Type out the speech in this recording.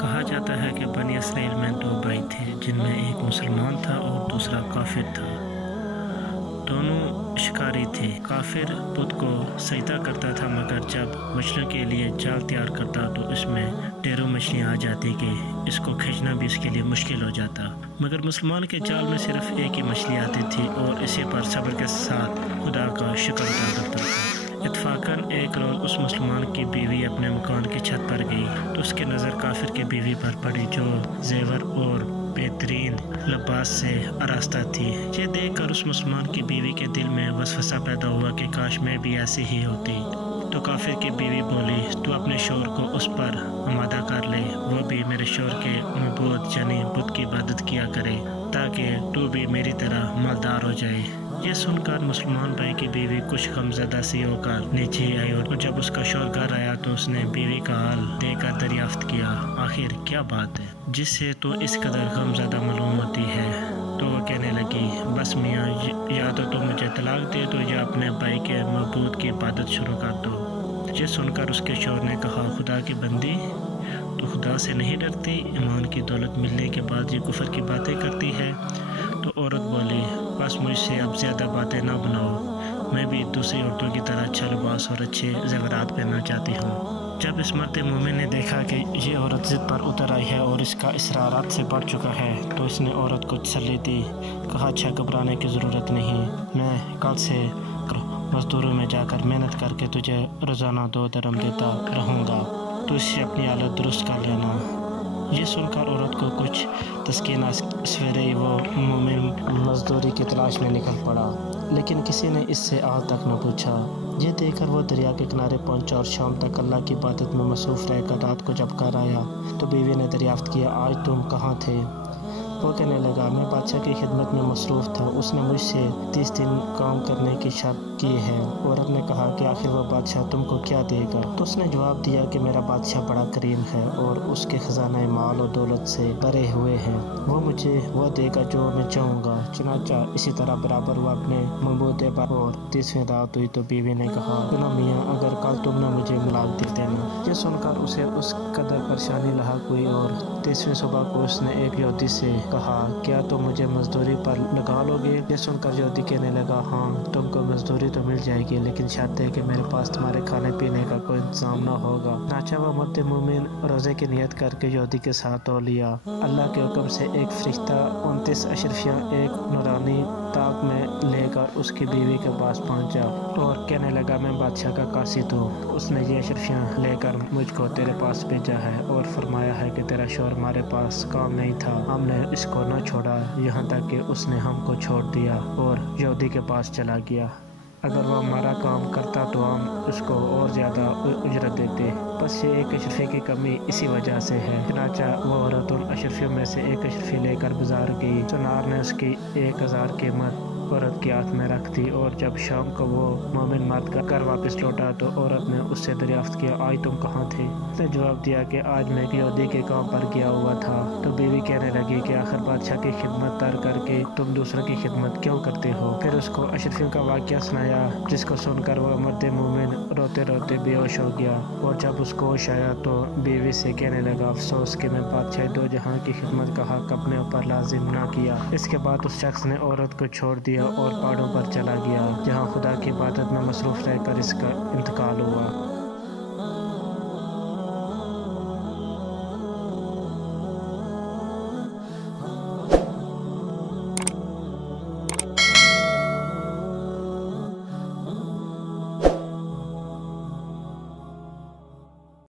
کہا جاتا ہے کہ بنی اسرائیل میں دو بھائی تھے، جن میں ایک مسلمان تھا اور دوسرا کافر تھا۔ دونوں شکاری تھے۔ کافر بت کو سجدہ کرتا تھا، مگر جب مچھلیوں کے لیے جال تیار کرتا تو اس میں ڈھیروں مچھلیاں آ جاتی کہ اس کو کھینچنا بھی اس کے لیے مشکل ہو جاتا، مگر مسلمان کے جال میں صرف ایک ہی مچھلی آتی تھی اور اسی پر صبر کے ساتھ خدا کا شکر ادا کرتا تھا۔ اتفاقاً ایک روز اس مسلمان کی بیوی اپنے مکان کی چھت پر گئی تو اس کی نظر کافر کی بیوی پر پڑی، جو زیور اور بہترین لباس سے آراستہ تھی۔ یہ دیکھ کر اس مسلمان کی بیوی کے دل میں وسوسہ پیدا ہوا کہ کاش میں بھی ایسی ہی ہوتی۔ تو کافر کی بیوی بولی، تو اپنے شوہر کو اس پر آمادہ کر لے، وہ بھی میرے شوہر کے معبود یعنی بت کی عبادت کیا کرے، تاکہ تو بھی میری طرح مالدار ہو جائے۔ یہ سن کر مسلمان بھائی کی بیوی کچھ غمزدہ سی ہو کر نیچے آئی، اور جب اس کا شوہر گھر آیا تو اس نے بیوی کا حال دیکھ کر دریافت کیا، آخر کیا بات ہے جس سے تو اس قدر غمزدہ معلوم ہوتی ہے؟ تو وہ کہنے لگی، بس میاں، یا تو تم مجھے طلاق دے دو یا اپنے بھائی کے معبود کی عبادت شروع کر دو۔ یہ سن کر اس کے شوہر نے کہا، خدا کی بندی، تو خدا سے نہیں ڈرتی؟ ایمان کی دولت ملنے کے بعد یہ کفر کی باتیں کرتی ہے۔ تو عورت بولی، بس مجھ سے اب زیادہ باتیں نہ بناؤ، میں بھی دوسری عورتوں کی طرح اچھا لباس اور اچھے زیورات پہننا چاہتی ہوں۔ جب اس مرد مومن نے دیکھا کہ یہ عورت ضد پر اتر آئی ہے اور اس کا اصرارات سے بڑھ چکا ہے تو اس نے عورت کو تسلی دی، کہا، اچھا گھبرانے کی ضرورت نہیں، میں کل سے مزدوروں میں جا کر محنت کر کے تجھے روزانہ 2 درہم دیتا رہوں گا، تو اس سے اپنی حالت درست کر لینا۔ یہ سن کر عورت کو کچھ تسکین آیا۔ سویرے ہی وہ مومن مزدوری کی تلاش میں نکل پڑا، لیکن کسی نے اس سے آج تک نہ پوچھا۔ یہ دیکھ کر وہ دریا کے کنارے پہنچا اور شام تک اللہ کی عبادت میں مصروف رہ کر رات کو جب گھر آیا تو بیوی نے دریافت کیا، آج تم کہاں تھے؟ وہ کہنے لگا، میں بادشاہ کی خدمت میں مصروف تھا، اس نے مجھ سے 30 دن کام کرنے کی شرط کی ہے۔ عورت نے کہا کہ آخر وہ بادشاہ تم کو کیا دے گا؟ تو اس نے جواب دیا کہ میرا بادشاہ بڑا کریم ہے اور اس کے خزانہ مال و دولت سے بھرے ہوئے ہیں، وہ مجھے وہ دے گا جو میں چاہوں گا۔ چنانچہ اسی طرح برابر ہوا اپنے معبود پر۔ اور 30ویں رات ہوئی تو بیوی نے کہا، سنو میاں، اگر کل تم نے مجھے طلاق دے دینا۔ یہ سن کر اسے اس قدر پریشانی لاحق ہوئی، اور 30ویں صبح کو اس نے ایک یہودی سے کہا، کیا تم مجھے مزدوری پر لگا لو گے؟ یہ سن کر یہودی کہنے لگا، ہاں، تم کو مزدوری تو مل جائے گی، لیکن شرط ہے کہ میرے پاس تمہارے کھانے پینے کا کوئی انتظام نہ ہوگا۔ چنانچہ وہ مرد مومن روزے کی نیت کر کے یہودی کے ساتھ ہو لیا۔ اللہ کے حکم سے ایک فرشتہ 29 اشرفیاں ایک نورانی طاق میں لے کر اس کی بیوی کے پاس پہنچا اور کہنے لگا، میں بادشاہ کا قاصد ہوں، اس نے یہ اشرفیاں لے کر مجھ کو تیرے پاس بھیجا ہے اور فرمایا ہے کہ تیرا شوہر ہمارے پاس کام نہیں تھا، ہم نے اس کو نہ چھوڑا یہاں تک کہ اس نے ہم کو چھوڑ دیا اور یہودی کے پاس چلا گیا۔ اگر وہ ہمارا کام کرتا تو ہم اس کو اور زیادہ اجرت دیتے، بس یہ ایک اشرفی کی کمی اسی وجہ سے ہے۔ چنانچہ وہ عورت ان اشرفیوں میں سے ایک اشرفی لے کر بازار گئی۔ سونار نے اس کی 1000 قیمت عورت کے ہاتھ میں رکھ دی، اور جب شام کو وہ مومن مرد کا گھر واپس لوٹا تو عورت نے اس سے دریافت کیا، آج تم کہاں تھے؟ اس نے جواب دیا کہ آج میں یہودی کے کام پر گیا ہوا تھا۔ تو بیوی کہنے لگی کہ آخر بادشاہ کی خدمت ترک کر کے تم دوسروں کی خدمت کیوں کرتے ہو؟ پھر اس کو اشرفیوں کا واقعہ سنایا، جس کو سن کر وہ مرد مومن روتے روتے بے ہوش ہو گیا، اور جب اس کو ہوش آیا تو بیوی سے کہنے لگا، افسوس کہ میں بادشاہ 2 جہاں کی خدمت کا حق اپنے اوپر لازم نہ کیا۔ اس کے بعد اس شخص نے عورت کو چھوڑ دیا اور پہاڑوں پر چلا گیا، جہاں خدا کی عبادت میں مصروف رہ کر اس کا انتقال ہوا۔